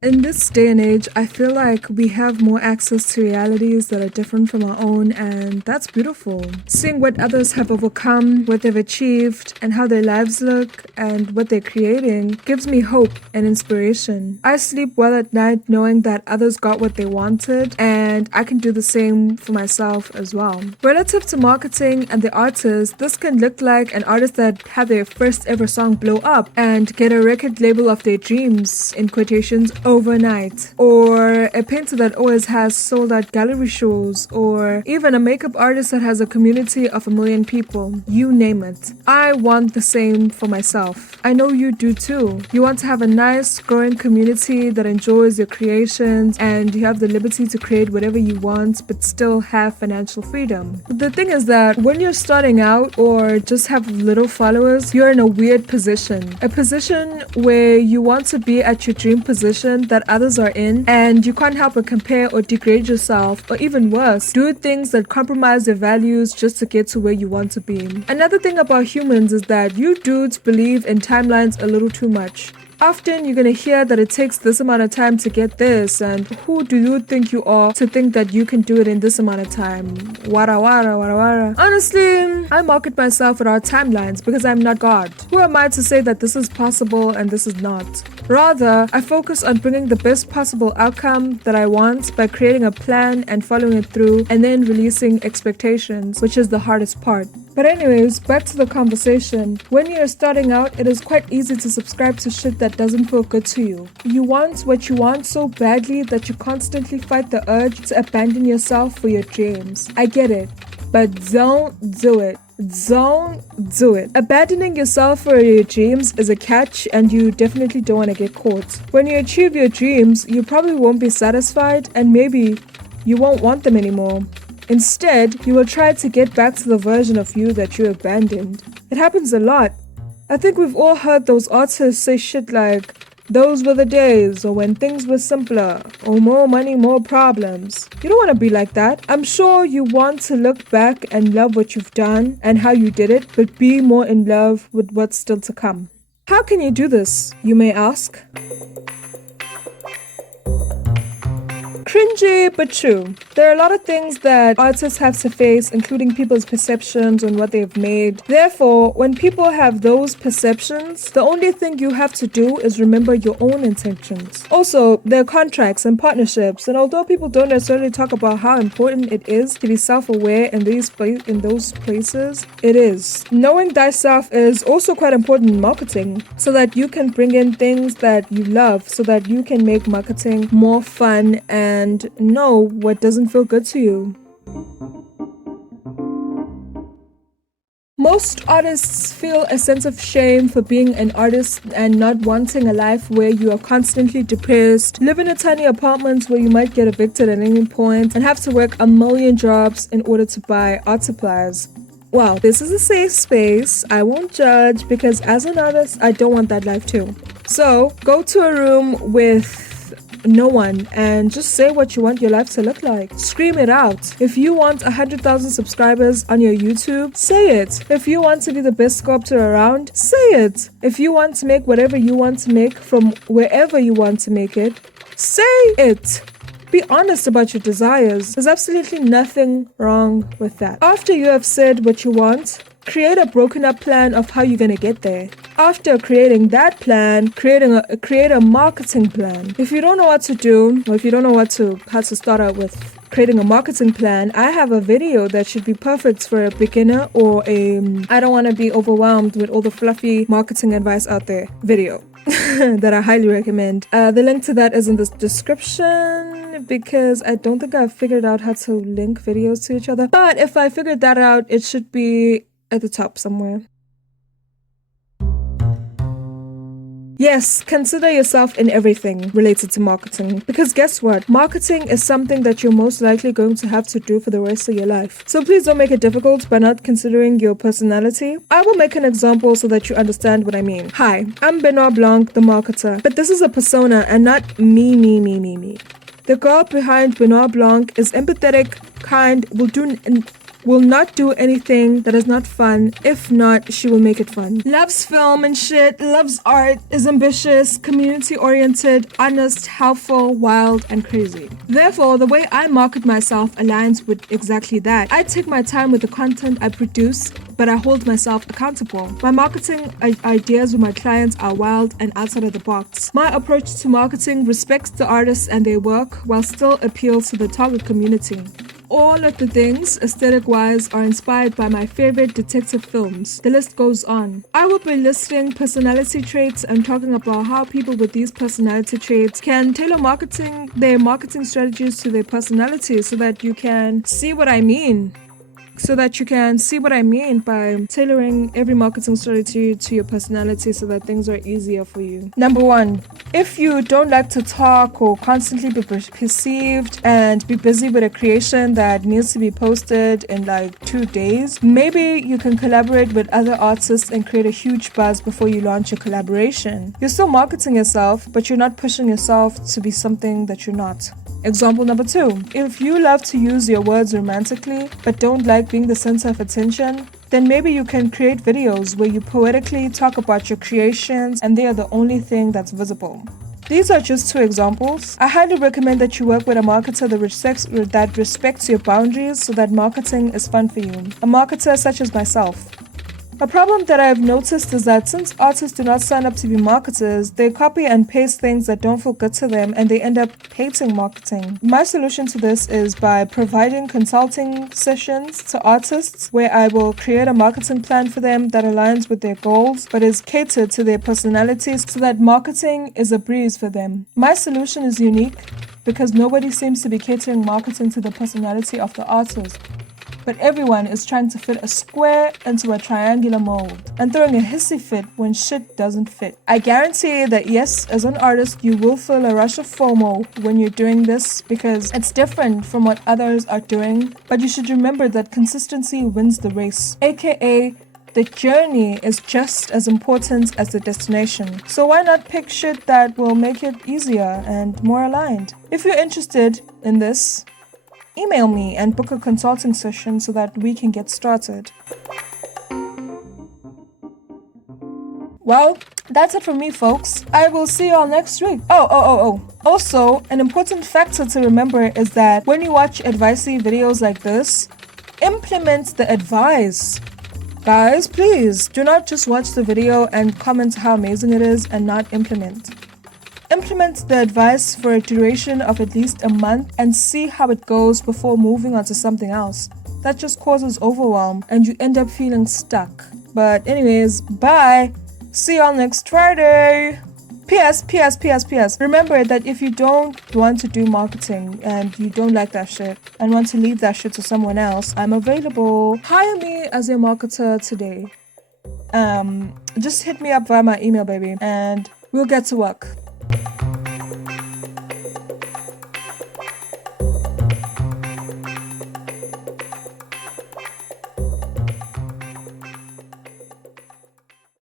In this day and age, I feel like we have more access to realities that are different from our own, and that's beautiful. Seeing what others have overcome, what they've achieved, and how their lives look, and what they're creating gives me hope and inspiration. I sleep well at night knowing that others got what they wanted, and I can do the same for myself as well. Relative to marketing and the artist, this can look like an artist that had their first ever song blow up and get a record label of their dreams, in quotations, overnight, or a painter that always has sold out gallery shows, or even a makeup artist that has a community of 1 million people. You name it. I want the same for myself. I know you do too. You want to have a nice, growing community that enjoys your creations, and you have the liberty to create whatever you want, but still have financial freedom. The thing is that when you're starting out or just have little followers, you're in a weird position. A position where you want to be at your dream position that others are in, and you can't help but compare or degrade yourself, or even worse, do things that compromise your values just to get to where you want to be. Another thing about humans is that you dudes believe in timelines a little too much. Often you're gonna hear that it takes this amount of time to get this, and who do you think you are to think that you can do it in this amount of time? Wara wara wara wara. Honestly, I market myself without timelines because I'm not God. Who am I to say that this is possible and this is not? Rather, I focus on bringing the best possible outcome that I want by creating a plan and following it through, and then releasing expectations, which is the hardest part. But anyways, back to the conversation. When you're starting out, it is quite easy to subscribe to shit that doesn't feel good to you. You want what you want so badly that you constantly fight the urge to abandon yourself for your dreams. I get it, but don't do it. Don't do it. Abandoning yourself for your dreams is a catch, and you definitely don't want to get caught. When you achieve your dreams, you probably won't be satisfied, and maybe you won't want them anymore. Instead, you will try to get back to the version of you that you abandoned. It happens a lot. I think we've all heard those artists say shit like, "Those were the days," or "when things were simpler," or "more money, more problems." You don't want to be like that. I'm sure you want to look back and love what you've done and how you did it, but be more in love with what's still to come. How can you do this, you may ask? Cringy, but true. There are a lot of things that artists have to face, including people's perceptions on what they've made. Therefore, when people have those perceptions, the only thing you have to do is remember your own intentions. Also, there are contracts and partnerships, and although people don't necessarily talk about how important it is to be self-aware in those places, it is. Knowing thyself is also quite important in marketing, so that you can bring in things that you love, so that you can make marketing more fun and know what doesn't feel good to you. Most artists feel a sense of shame for being an artist and not wanting a life where you are constantly depressed, live in a tiny apartment where you might get evicted at any point, and have to work 1 million jobs in order to buy art supplies. Well, this is a safe space. I won't judge, because as an artist, I don't want that life too. So, go to a room with no one and just say what you want your life to look like. Scream it out. If you want 100,000 subscribers on your YouTube, say it. If you want to be the best sculptor around, say it. If you want to make whatever you want to make from wherever you want to make it, say it. Be honest about your desires. There's absolutely nothing wrong with that. After you have said what you want, create a broken up plan of how you're gonna get there. After creating that plan, create a marketing plan. If you don't know what to do, or if you don't know how to start out with creating a marketing plan, I have a video that should be perfect for a beginner or I don't want to be overwhelmed with all the fluffy marketing advice out there video that I highly recommend. The link to that is in the description, because I don't think I've figured out how to link videos to each other. But if I figured that out, it should be at the top somewhere. Yes, consider yourself in everything related to marketing, because guess what? Marketing is something that you're most likely going to have to do for the rest of your life. So please don't make it difficult by not considering your personality. I will make an example so that you understand what I mean. Hi, I'm Benoit Blanc, the marketer, but this is a persona and not me. The girl behind Benoit Blanc is empathetic, kind, will will not do anything that is not fun. If not, she will make it fun. Loves film and shit, loves art, is ambitious, community-oriented, honest, helpful, wild, and crazy. Therefore, the way I market myself aligns with exactly that. I take my time with the content I produce, but I hold myself accountable. My marketing ideas with my clients are wild and outside of the box. My approach to marketing respects the artists and their work while still appeals to the target community. All of the things, aesthetic-wise, are inspired by my favorite detective films. The list goes on. I will be listing personality traits and talking about how people with these personality traits can tailor their marketing strategies to their personality so that you can see what I mean. By tailoring every marketing strategy to your personality so that things are easier for you. Number 1, if you don't like to talk or constantly be perceived and be busy with a creation that needs to be posted in like 2 days, maybe you can collaborate with other artists and create a huge buzz before you launch your collaboration. You're still marketing yourself, but you're not pushing yourself to be something that you're not. Example number 2. If you love to use your words romantically but don't like being the center of attention, then maybe you can create videos where you poetically talk about your creations and they are the only thing that's visible. These are just 2 examples. I highly recommend that you work with a marketer that respects your boundaries so that marketing is fun for you. A marketer such as myself. A problem that I've noticed is that since artists do not sign up to be marketers, they copy and paste things that don't feel good to them and they end up hating marketing. My solution to this is by providing consulting sessions to artists where I will create a marketing plan for them that aligns with their goals but is catered to their personalities so that marketing is a breeze for them. My solution is unique because nobody seems to be catering marketing to the personality of the artist. But everyone is trying to fit a square into a triangular mold and throwing a hissy fit when shit doesn't fit. I guarantee that yes, as an artist, you will feel a rush of FOMO when you're doing this because it's different from what others are doing, but you should remember that consistency wins the race, aka the journey is just as important as the destination. So why not pick shit that will make it easier and more aligned? If you're interested in this, email me and book a consulting session so that we can get started. Well, that's it from me, folks. I will see y'all next week. Also, an important factor to remember is that when you watch advicey videos like this, implement the advice. Guys, please do not just watch the video and comment how amazing it is and not implement. Implement the advice for a duration of at least a month and see how it goes before moving on to something else. That just causes overwhelm and you end up feeling stuck. But anyways, bye! See y'all next Friday! P.S. Remember that if you don't want to do marketing and you don't like that shit and want to leave that shit to someone else, I'm available. Hire me as your marketer today. Just hit me up via my email, baby, and we'll get to work.